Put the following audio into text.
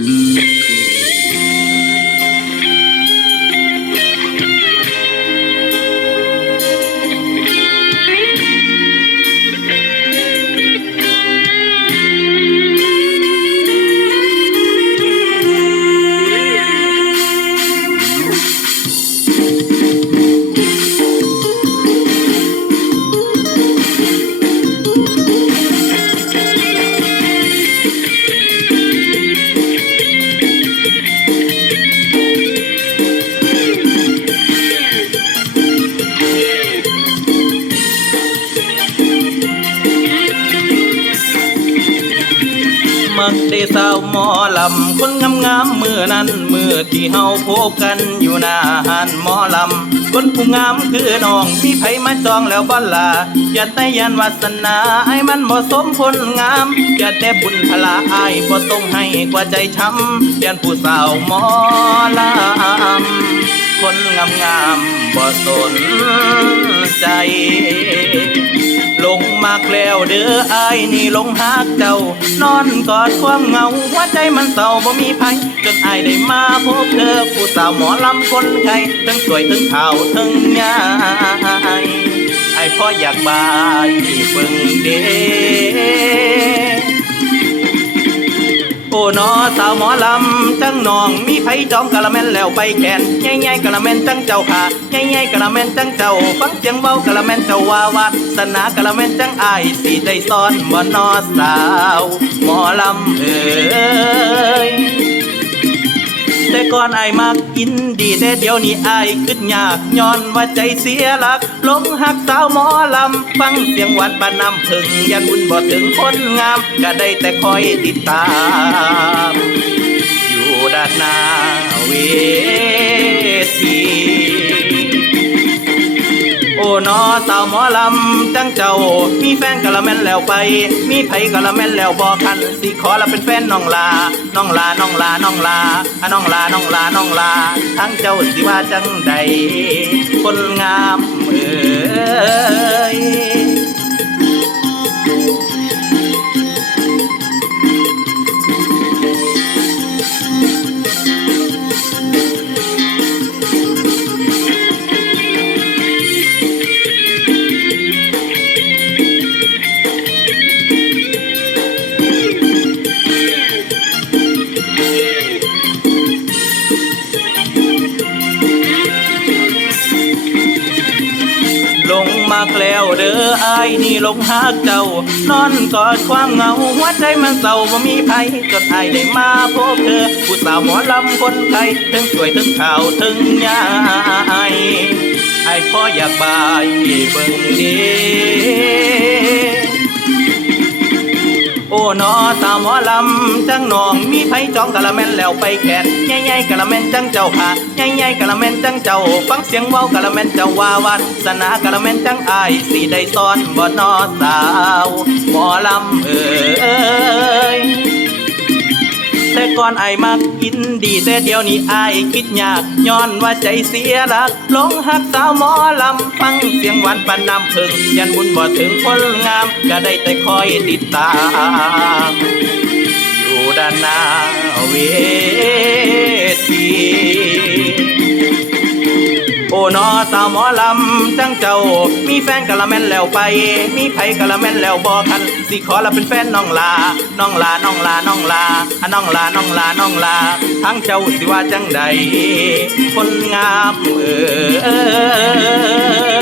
Mm. มักได้สาวหมอลำ คนงามงามๆมือนั้นมือที่เฮาพบกันอยู่หน้าหานหมอลำ คนผู้งามคือน้องมีไผมาจองแล้วบ่ล่ะอย่าแต่ยันวาสนาให้มันบ่สมคนงาม อย่าแต่บุญพลาอายบ่ต้องให้กว่าใจช้ำยันผู้สาวหมอลำ คนงามงามๆ บ่สนใจ ลงมากแล้วเด้ออายนี่ลงหักเจ้า นอนกอดความเหงาหัวใจมันเศร้าบ่มีภัยจนอายได้มาพบเธอผู้สาวหมอลำคนไข้ทั้งสวยทั้งขาวทั้งยายไอ้พ่ออยากบายเบิ่งเด้โอ้ นอสาวหมอลำจังนองมีไผจองกะละแมนแล้วไปแขนใหญ่ๆกะละแมนจังเจ้าค่ะใหญ่ๆกะละแมนจังเจ้าฟังเสียงเบากะละแมนเจ้าว่าวัดสนากะละแมนจังอายสิได้ซ้อนบ่นอสาว หมอลำเอ้ย ก่อนอายมักกินดีแต่เดี๋ยวนี้อายคิดยากย้อนว่าใจเสียหลักหลงหักสาวหมอลำ ฟังเสียงหวัดบ้านน้ำพึ่งยันบุญบ่ถึงคนงาม ก็ได้แต่คอยติดตาม อยู่ด้านหน้าเว นอสาวหมอลำจังเจ้า มีแฟนกะละแม่นแล้วไป มีไผกะละแม่นแล้วบอคันสิขอละเป็นแฟนน้องลา น้องลา น้องลา น้องลาอะน้องลา น้องลา น้องลา ทั้งเจ้าสิว่าจังใด คนงามเอ้ ออายนี่ลงหักเจ้านอนกอดความเหงาหัวใจมันเศร้าบ่มีไผจดไอายได้มาพบเธอ ผู้สาวหมอลำคนไทยทั้งสวยทั้งขาวทั้งยายไอ้พ่ออยากบายเบิ่งดี โอ้นอสาวหมอลำจังน้องมีไผจองกะละแม่นแล้วไปแขนใหญ่ๆกะละแม่นจังเจ้าค่ะใหญ่ๆกะละแม่นจังเจ้า ฟังเสียงเว้ากะละแม่นเจ้าว่าวัดสนากะละแม่นจังอายสิได้สอนบ่นอสาวหมอลำเอ้ย ก่อนไอายมักกินดีแต่เดี๋ยวนี้ไอายคิดยากย้อนว่าใจเสียหลักหลงหักสาวหมอลำฟังเสียงหวานปันน้ำพึ่งยันบุญบ่ถึงคนงาม ก็ได้แต่คอยติดตาม อยู่ด้านหน้าเว นอสาวหมอลำจังเจ้า มีแฟนกะละแม่นแล้วไป มีไผกะละแม่นแล้วบอคัน สิขอละเป็นแฟนน้องลา น้องลา น้องลา น้องลาอะน้องลา น้องลา น้องลา ทั้งเจ้าสิว่าจังใด คนงามเออ